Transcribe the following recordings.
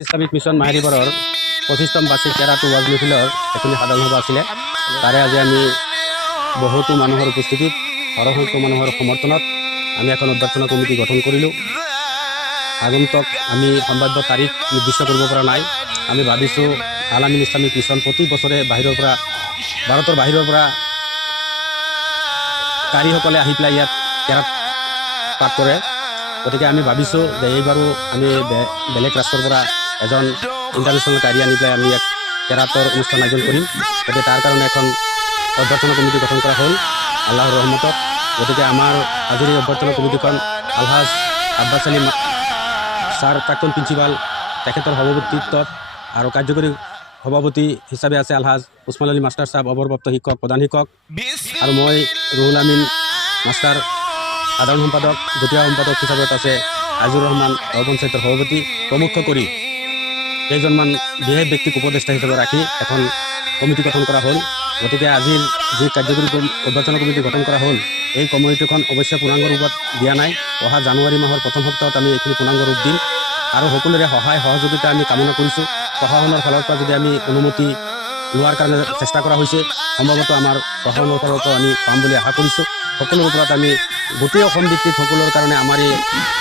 Islamic mission মাহেৰিবৰৰ পঁচিছতম বাৰ্ষিক কেৰাটো was মেহফিলৰ এখনি সাধাৰণ সভা আছিলে। তাৰে আজি আমি বহুতো মানুহৰ উপস্থিতিত, সৰহসংখ্যক মানুহৰ সমৰ্থনত আমি এখন অভ্যৰ্থনা কমিটি গঠন কৰিলোঁ। আগন্তুক আমি সম্ভাৱ্য তাৰিখ নিৰ্দিষ্ট কৰিব পৰা নাই। আমি ভাবিছোঁ আলামিন ইছলামিক মিছন প্ৰতি বছৰে বাহিৰৰ পৰা, ভাৰতৰ বাহিৰৰ পৰা কাৰীসকলে আহি পেলাই ইয়াত কেৰাত পাঠ কৰে। গতিকে আমি ভাবিছোঁ যে এইবাৰো আমি বেলেগ ৰাষ্ট্ৰৰ পৰা এজন ইণ্টাৰনেশ্যনেল কাৰী আনি পেলাই আমি এক কেৰাটৰ অনুষ্ঠান আয়োজন কৰিম। গতিকে তাৰ কাৰণে এখন অভ্যৰ্থনা কমিটি গঠন কৰা হ'ল, আল্লাহৰ ৰহমতত। গতিকে আমাৰ আজিৰ এই অভ্যৰ্থনা কমিটিখন আলহাজ আব্বাছ আলী ছাৰ প্ৰাক্তন প্ৰিন্সিপাল, তেখেতৰ সভাপতিত্বত আৰু কাৰ্যকৰী সভাপতি হিচাপে আছে আলহাজ উছমান আলী মাষ্টাৰ চাহাব অৱৰপ্ৰাপ্ত শিক্ষক, প্ৰধান শিক্ষক। আৰু মই ৰুহুল আমিন মাষ্টাৰ, সাধাৰণ সম্পাদক, যুটীয়া সম্পাদক হিচাপত আছে আজিজুৰ ৰহমান পঞ্চায়তৰ সভাপতি। প্ৰমুখ কৰি কেইজনমান বিশেষ ব্যক্তিক উপদেষ্টা হিচাপে ৰাখি এখন কমিটি গঠন কৰা হ'ল। গতিকে আজিৰ যি কাৰ্যকৰী অভ্যৰ্থনা কমিটি গঠন কৰা হ'ল, এই কমিটিখন অৱশ্যে পূৰ্ণাংগ ৰূপত দিয়া নাই। অহা জানুৱাৰী মাহৰ প্ৰথম সপ্তাহত আমি এইখিনি পূৰ্ণাংগ ৰূপ দিম। আৰু সকলোৰে সহায় সহযোগিতা আমি কামনা কৰিছোঁ। প্ৰশাসনৰ ফালৰ পৰা যদি আমি অনুমতি লোৱাৰ কাৰণে চেষ্টা কৰা হৈছে, সম্ভৱতঃ আমাৰ প্ৰশাসনৰ ফালৰ আমি পাম বুলি আশা কৰিছোঁ। সকলোৰ ওপৰত আমি গোটেই অসম ভিত্তিত সকলোৰ কাৰণে আমাৰ এই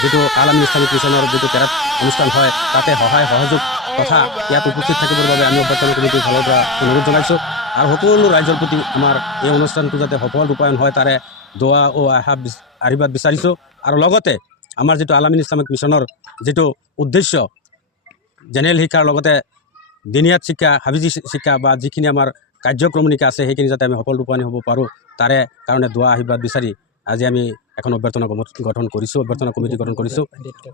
যিটো আলামী ইছলামিক মিছনৰ যিটো কেৰাত অনুষ্ঠান হয়, তাতে সহায় সহযোগ তথা ইয়াত উপস্থিত থাকিবৰ বাবে আমি অভ্যৰ্থনা কমিটিৰ ফালৰ পৰা অনুৰোধ জনাইছোঁ। আৰু সকলো ৰাইজৰ প্ৰতি আমাৰ এই অনুষ্ঠানটো যাতে সফল ৰূপায়ণ হয়, তাৰে দোৱা ও আশা বিচ- আশীৰ্বাদ বিচাৰিছোঁ। আৰু লগতে আমাৰ যিটো আলামিন ইছলামিক মিছনৰ যিটো উদ্দেশ্য, জেনেৰেল শিক্ষাৰ লগতে দিনীয়াত শিক্ষা হাবিজি শিক্ষা বা যিখিনি আমাৰ কাৰ্যক্ৰমণিকা আছে, সেইখিনি যাতে আমি সফল ৰূপায়ণ হ'ব পাৰোঁ, তাৰে কাৰণে দোৱা, আশীৰ্বাদ বিচাৰি আজি আমি এখন অভ্যৰ্থনা গঠন কৰিছোঁ অভ্যৰ্থনা কমিটি গঠন কৰিছোঁ।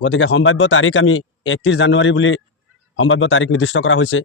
গতিকে সম্ভাৱ্য তাৰিখ আমি একত্ৰিছ জানুৱাৰী বুলি সম্ভাৱ্য তাৰিখ নিৰ্দিষ্ট কৰা হৈছে